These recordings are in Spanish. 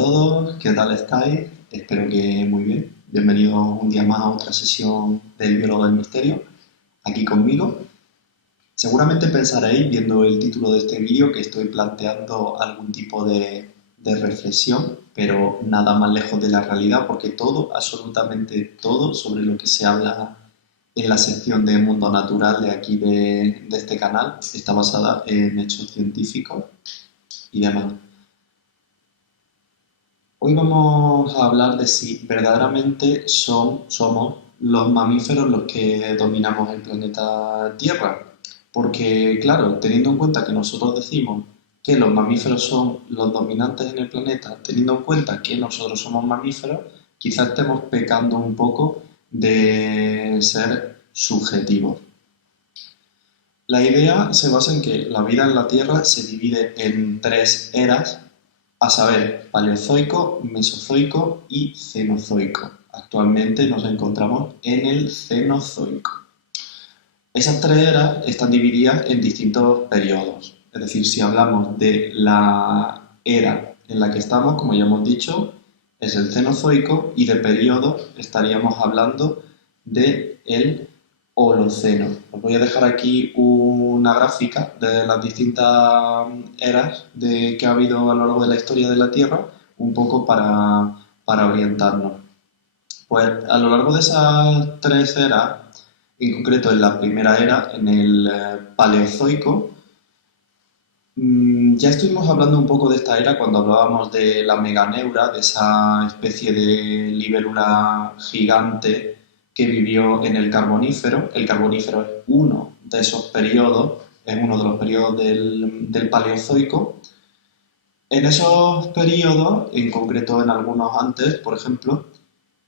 todos, ¿qué tal estáis? Espero que muy bien. Bienvenidos un día más a otra sesión del Biólogo del Misterio, aquí conmigo. Seguramente pensaréis, viendo el título de este vídeo, que estoy planteando algún tipo de reflexión, pero nada más lejos de la realidad, porque todo, absolutamente todo, sobre lo que se habla en la sección de Mundo Natural de aquí de este canal, está basada en hechos científicos y demás. Hoy vamos a hablar de si verdaderamente somos los mamíferos los que dominamos el planeta Tierra. Porque, claro, teniendo en cuenta que nosotros decimos que los mamíferos son los dominantes en el planeta, teniendo en cuenta que nosotros somos mamíferos, quizás estemos pecando un poco de ser subjetivos. La idea se basa en que la vida en la Tierra se divide en tres eras, a saber, Paleozoico, Mesozoico y Cenozoico. Actualmente nos encontramos en el Cenozoico. Esas tres eras están divididas en distintos periodos. Es decir, si hablamos de la era en la que estamos, como ya hemos dicho, es el Cenozoico, y de periodo estaríamos hablando de el Holoceno. Os voy a dejar aquí una gráfica de las distintas eras que ha habido a lo largo de la historia de la Tierra, un poco para orientarnos. Pues a lo largo de esas tres eras, en concreto en la primera era, en el Paleozoico, ya estuvimos hablando un poco de esta era cuando hablábamos de la meganeura, de esa especie de libélula gigante que vivió en el Carbonífero. El Carbonífero es uno de esos periodos, es uno de los periodos del Paleozoico. En esos periodos, en concreto en algunos antes, por ejemplo,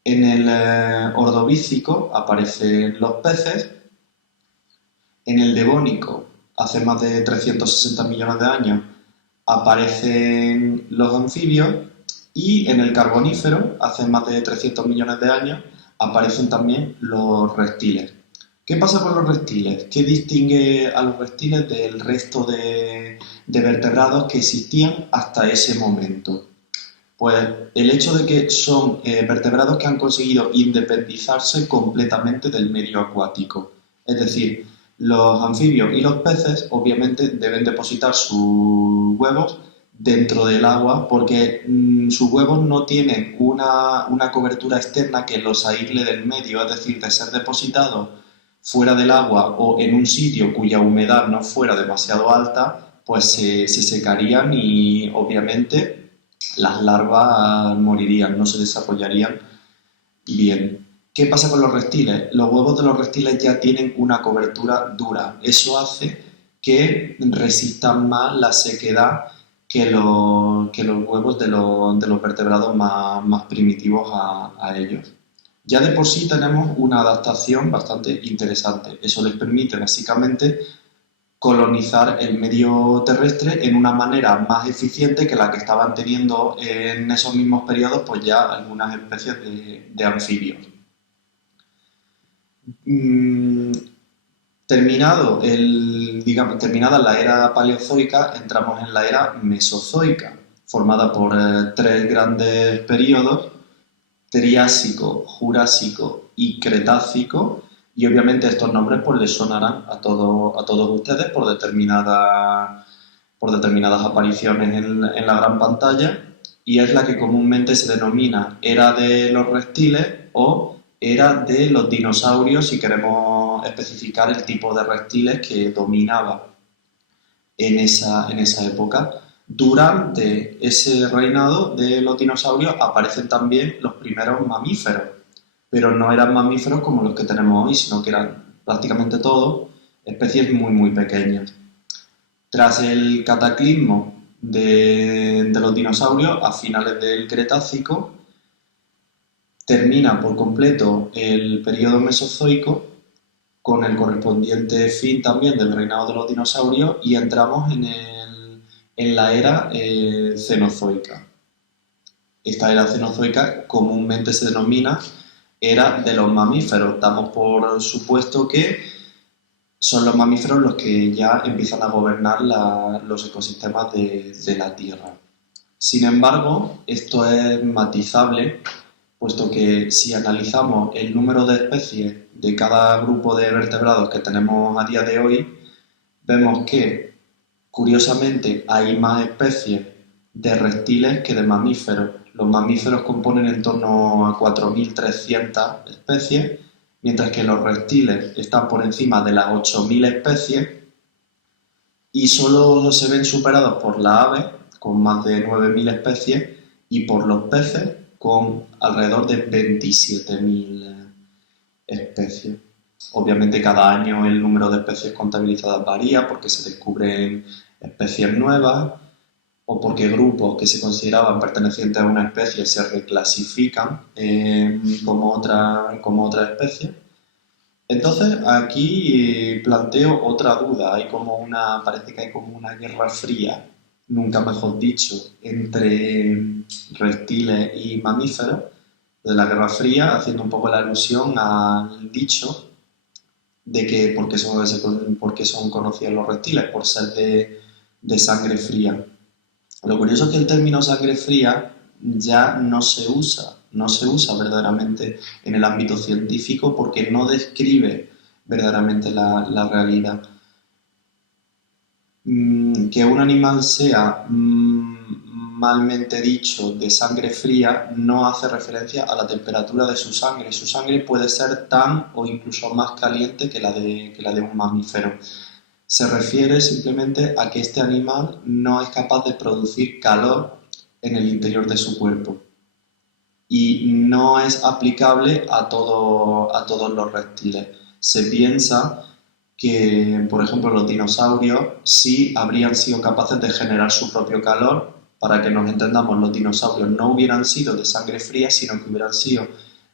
en el Ordovícico aparecen los peces, en el Devónico, hace más de 360 millones de años, aparecen los anfibios, y en el Carbonífero, hace más de 300 millones de años, aparecen también los reptiles. ¿Qué pasa con los reptiles? ¿Qué distingue a los reptiles del resto de vertebrados que existían hasta ese momento? Pues el hecho de que son vertebrados que han conseguido independizarse completamente del medio acuático. Es decir, los anfibios y los peces obviamente deben depositar sus huevos dentro del agua porque sus huevos no tienen una cobertura externa que los aísle del medio, es decir, de ser depositados fuera del agua o en un sitio cuya humedad no fuera demasiado alta, pues se secarían y obviamente las larvas morirían, no se desarrollarían bien. ¿Qué pasa con los reptiles? Los huevos de los reptiles ya tienen una cobertura dura. Eso hace que resistan más la sequedad que los huevos de los vertebrados más primitivos a ellos. Ya de por sí tenemos una adaptación bastante interesante. Eso les permite básicamente colonizar el medio terrestre en una manera más eficiente que la que estaban teniendo en esos mismos periodos pues ya algunas especies de anfibios. Mm, terminada la era paleozoica, entramos en la era mesozoica, formada por tres grandes periodos: Triásico, Jurásico y Cretácico, y obviamente estos nombres pues les sonarán a todos ustedes por determinadas apariciones en la gran pantalla, y es la que comúnmente se denomina era de los reptiles o era de los dinosaurios, si queremos especificar el tipo de reptiles que dominaba en esa época. Durante ese reinado de los dinosaurios aparecen también los primeros mamíferos, pero no eran mamíferos como los que tenemos hoy, sino que eran prácticamente todos especies muy muy pequeñas. Tras el cataclismo de los dinosaurios a finales del Cretácico, termina por completo el periodo mesozoico con el correspondiente fin también del reinado de los dinosaurios, y entramos en la era cenozoica. Esta era cenozoica comúnmente se denomina era de los mamíferos. Damos por supuesto que son los mamíferos los que ya empiezan a gobernar los ecosistemas de la Tierra. Sin embargo, esto es matizable, puesto que si analizamos el número de especies de cada grupo de vertebrados que tenemos a día de hoy, vemos que, curiosamente, hay más especies de reptiles que de mamíferos. Los mamíferos componen en torno a 4.300 especies, mientras que los reptiles están por encima de las 8.000 especies y solo se ven superados por las aves, con más de 9.000 especies, y por los peces, con alrededor de 27.000 especies. Obviamente cada año el número de especies contabilizadas varía porque se descubren especies nuevas o porque grupos que se consideraban pertenecientes a una especie se reclasifican como otra especie. Entonces aquí planteo otra duda, parece que hay como una guerra fría, nunca mejor dicho, entre reptiles y mamíferos, de la Guerra Fría, haciendo un poco la alusión al dicho de que por qué son conocidos los reptiles, por ser de sangre fría. Lo curioso es que el término sangre fría ya no se usa verdaderamente en el ámbito científico porque no describe verdaderamente la realidad. Que un animal sea malmente dicho de sangre fría no hace referencia a la temperatura de su sangre. Su sangre puede ser tan o incluso más caliente que la de un mamífero. Se refiere simplemente a que este animal no es capaz de producir calor en el interior de su cuerpo y no es aplicable a todos los reptiles. Se piensa que, por ejemplo, los dinosaurios sí habrían sido capaces de generar su propio calor. Para que nos entendamos, los dinosaurios no hubieran sido de sangre fría, sino que hubieran sido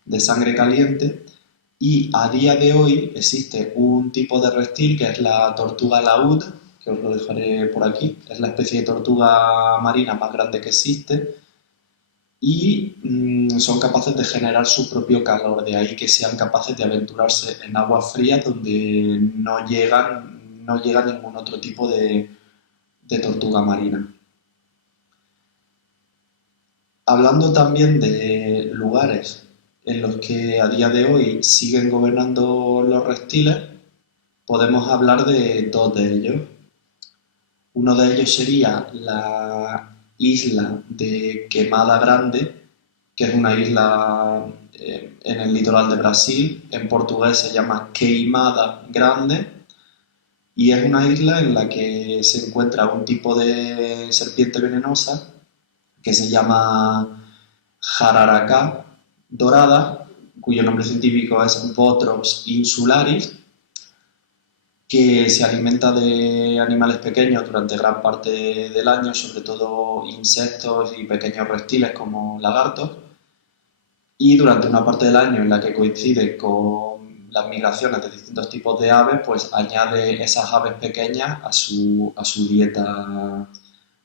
de sangre caliente. Y a día de hoy existe un tipo de reptil que es la tortuga laúd, que os lo dejaré por aquí. Es la especie de tortuga marina más grande que existe y son capaces de generar su propio calor, de ahí que sean capaces de aventurarse en aguas frías donde no llega ningún otro tipo de tortuga marina. Hablando también de lugares en los que a día de hoy siguen gobernando los reptiles, podemos hablar de dos de ellos. Uno de ellos sería la isla de Quemada Grande, que es una isla en el litoral de Brasil. En portugués se llama Queimada Grande y es una isla en la que se encuentra un tipo de serpiente venenosa que se llama jararaca dorada, cuyo nombre científico es Bothrops insularis, que se alimenta de animales pequeños durante gran parte del año, sobre todo insectos y pequeños reptiles como lagartos, y durante una parte del año en la que coincide con las migraciones de distintos tipos de aves, pues añade esas aves pequeñas a su dieta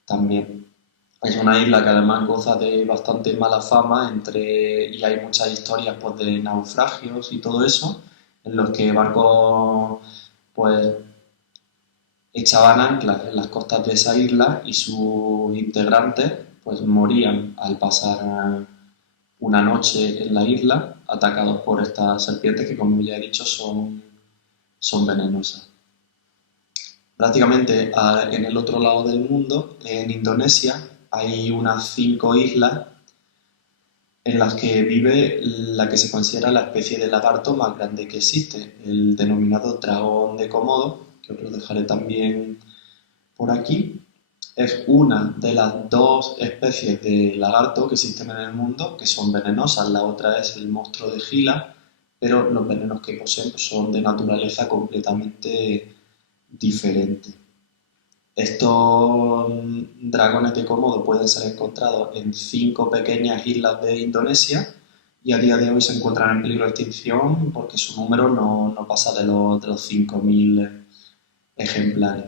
también. Es una isla que además goza de bastante mala fama y hay muchas historias pues, de naufragios y todo eso, en los que barcos pues echaban anclas en las costas de esa isla y sus integrantes pues morían al pasar una noche en la isla atacados por estas serpientes que, como ya he dicho, son venenosas. Prácticamente en el otro lado del mundo, en Indonesia, hay unas 5 islas en las que vive la que se considera la especie de lagarto más grande que existe, el denominado dragón de Komodo, que os lo dejaré también por aquí. Es una de las dos especies de lagarto que existen en el mundo que son venenosas. La otra es el monstruo de Gila, pero los venenos que poseen son de naturaleza completamente diferente. Estos dragones de Komodo pueden ser encontrados en 5 pequeñas islas de Indonesia y a día de hoy se encuentran en peligro de extinción porque su número no pasa de los 5.000 ejemplares.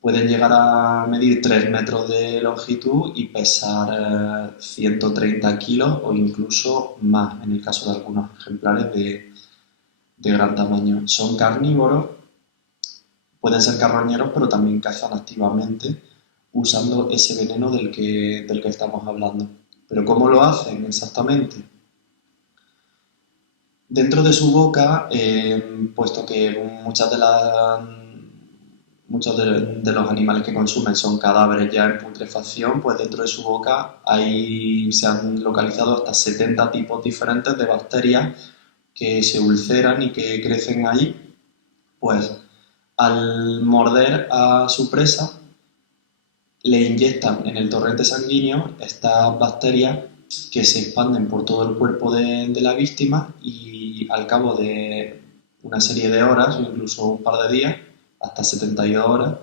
Pueden llegar a medir 3 metros de longitud y pesar 130 kilos o incluso más en el caso de algunos ejemplares de gran tamaño. Son carnívoros, pueden ser carroñeros, pero también cazan activamente usando ese veneno del que estamos hablando. Pero ¿cómo lo hacen exactamente? Dentro de su boca, puesto que muchos de los animales que consumen son cadáveres ya en putrefacción, pues dentro de su boca se han localizado hasta 70 tipos diferentes de bacterias que se ulceran y que crecen ahí, pues al morder a su presa le inyectan en el torrente sanguíneo estas bacterias que se expanden por todo el cuerpo de la víctima y al cabo de una serie de horas o incluso un par de días, hasta 72 horas,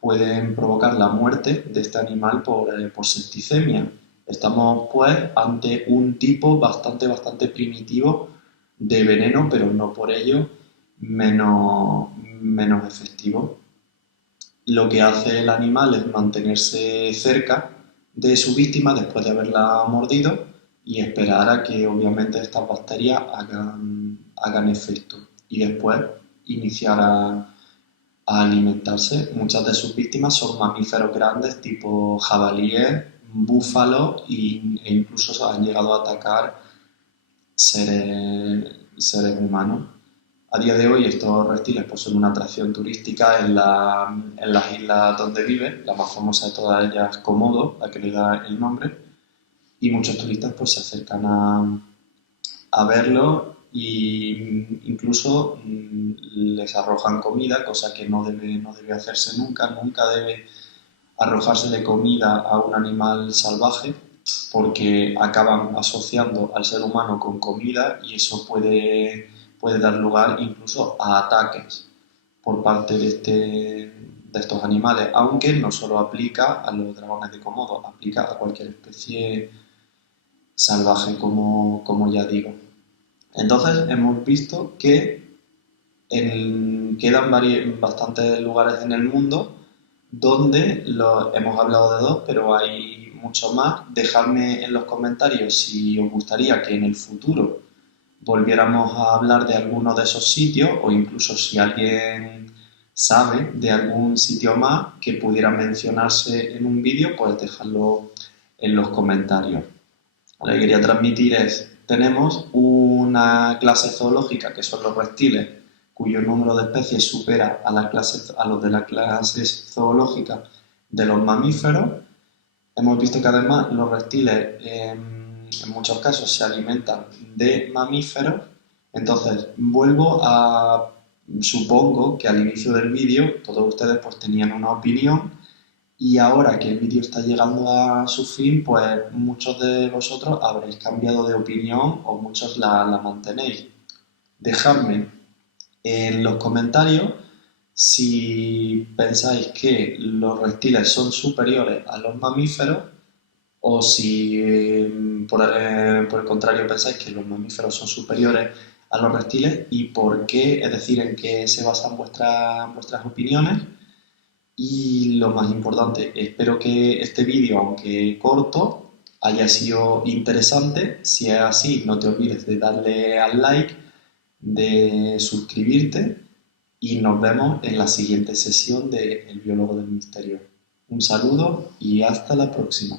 pueden provocar la muerte de este animal por septicemia. Estamos pues ante un tipo bastante primitivo de veneno, pero no por ello menos efectivo. Lo que hace el animal es mantenerse cerca de su víctima después de haberla mordido y esperar a que obviamente estas bacterias hagan efecto y después iniciar a alimentarse. Muchas de sus víctimas son mamíferos grandes tipo jabalíes, búfalos e incluso han llegado a atacar seres humanos. A día de hoy estos reptiles pues, son una atracción turística en las islas donde viven, la más famosa de todas ellas Komodo, la que le da el nombre, y muchos turistas pues, se acercan a verlo e incluso les arrojan comida, cosa que no debe hacerse nunca, nunca debe arrojarse de comida a un animal salvaje porque acaban asociando al ser humano con comida y eso puede dar lugar incluso a ataques por parte de estos animales, aunque no solo aplica a los dragones de Komodo, aplica a cualquier especie salvaje, como ya digo. Entonces hemos visto que quedan bastantes lugares en el mundo donde hemos hablado de dos, pero hay mucho más. Dejadme en los comentarios si os gustaría que en el futuro volviéramos a hablar de alguno de esos sitios o incluso si alguien sabe de algún sitio más que pudiera mencionarse en un vídeo, pues dejadlo en los comentarios. Lo que quería transmitir es, tenemos una clase zoológica que son los reptiles, cuyo número de especies supera a los de la clase zoológica de los mamíferos. Hemos visto que además los reptiles en muchos casos se alimentan de mamíferos. Entonces, supongo que al inicio del vídeo todos ustedes pues tenían una opinión y ahora que el vídeo está llegando a su fin, pues muchos de vosotros habréis cambiado de opinión o muchos la mantenéis. Dejadme en los comentarios si pensáis que los reptiles son superiores a los mamíferos o si por el contrario pensáis que los mamíferos son superiores a los reptiles y por qué, es decir, en qué se basan vuestras opiniones. Y lo más importante, espero que este vídeo, aunque corto, haya sido interesante. Si es así, no te olvides de darle al like, de suscribirte y nos vemos en la siguiente sesión de El Biólogo del Misterio. Un saludo y hasta la próxima.